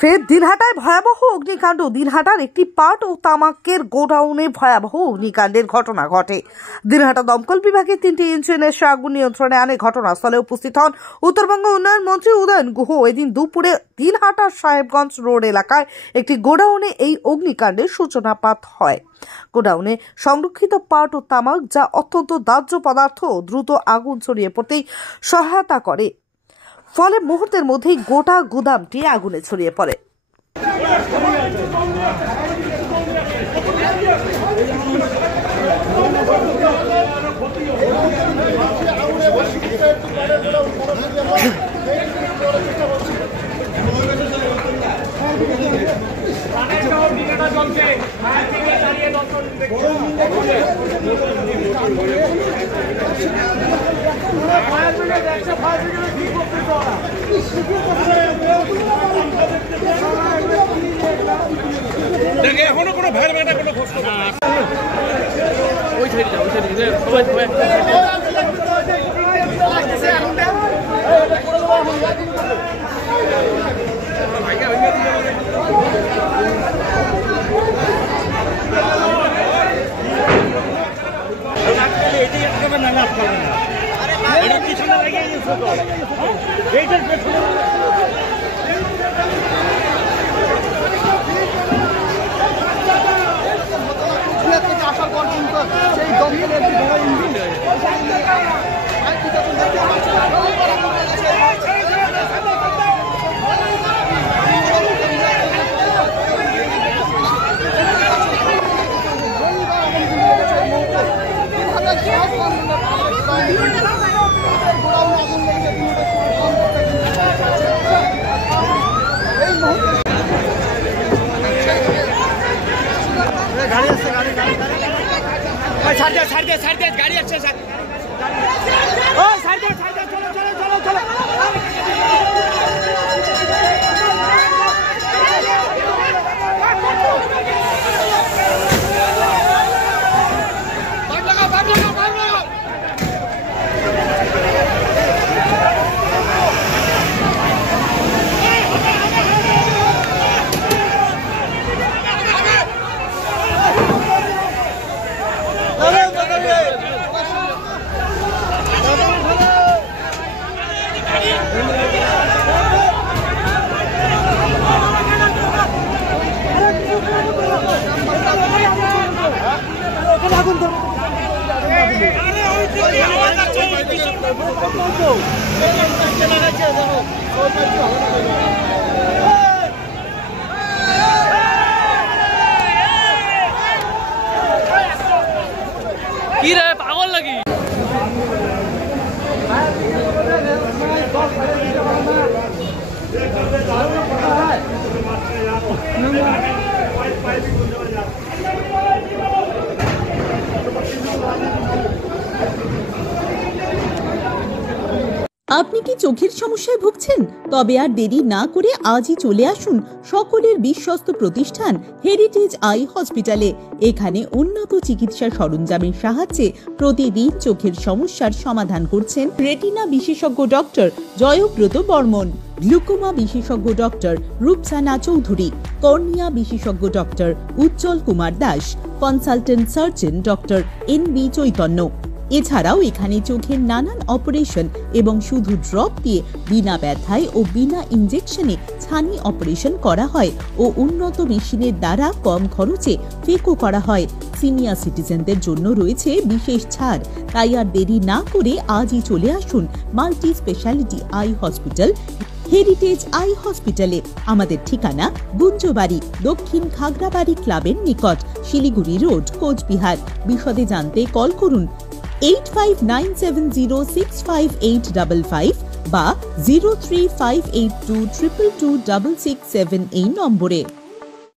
ফের দিনহাটায় ভয়াবহ অগ্নিকাণ্ড। দিনহাটার একটি পাট ও তামাকের গোডাউনে ভয়াবহ অগ্নিকাণ্ডের ঘটনা ঘটে। দিনহাটা দমকল বিভাগের 3টি ইঞ্জিন এসে আগুন নিয়ন্ত্রণে আনে। ঘটনাস্থলে উপস্থিত হন উত্তরবঙ্গ উন্নয়ন মন্ত্রী উদয়ন গুহ। এদিন দুপুরে দিনহাটার সাহেবগঞ্জ রোড এলাকায় একটি গোডাউনে এই অগ্নিকাণ্ডের সূচনাপাত হয়। গোডাউনে সংরক্ষিত পাট ও তামাক, যা অত্যন্ত দাহ্য পদার্থ, দ্রুত আগুন ছড়িয়ে পড়তেই সহায়তা করে। ফলে মুহূর্তের মধ্যেই গোটা গুদামটি আগুনে ছড়িয়ে পড়ে। এখনো কোনো ভাইয়ের মেয়েটা কোনো খোঁজ খবর নাই। ওই সাইডে সবাই আসার পর কিন্তু সেই দমকলের ইঞ্জিন গাড়ি আছে, গাড়ি গাড়ি ছাড় দে গাড়ি আছে, ও ছাড় দে চলো চলো চলো চলো। কি রে পাগল লাগি? আপনি কি চোখের সমস্যায় ভুগছেন? তবে আর দেরি না করে আজই চলে আসুন সকলের বিশ্বস্ত প্রতিষ্ঠান হেরিটেজ আই হসপিটালে। এখানে উন্নত চিকিৎসা সরঞ্জামের সাহায্যে প্রতিদিন চোখের সমস্যার সমাধান করছেন রেটিনা বিশেষজ্ঞ ডক্টর জয়ব্রত বর্মন, গ্লুকোমা বিশেষজ্ঞ ডক্টর রূপসানা চৌধুরী, কর্নিয়া বিশেষজ্ঞ doctor Ujjwal Kumar Das, consultant surgeon doctor NB Chaitanya. এছাড়াও এখানে চোখের নানান অপারেশন এবং শুধু ড্রপ দিয়ে বিনা ব্যথায় ও বিনা ইনজেকশনে ছানি অপারেশন করা হয় ও উন্নত মেশিনের দ্বারা কম খরচে ফেকো করা হয়। সিনিয়র সিটিজেনদের জন্য রয়েছে বিশেষ ছাড়। তাই আর দেরি না করে আজই চলে আসুন multi speciality eye hospital heritage I হসপিটালে। আমাদের ঠিকানা গুঞ্জবাড়ি, দক্ষিণ খাগড়াবাড়ি ক্লাবের নিকট, শিলিগুড়ি রোড, কোচবিহার। বিশদে জানতে কল করুন 8597065855 বা 03582226667 এই নম্বরে।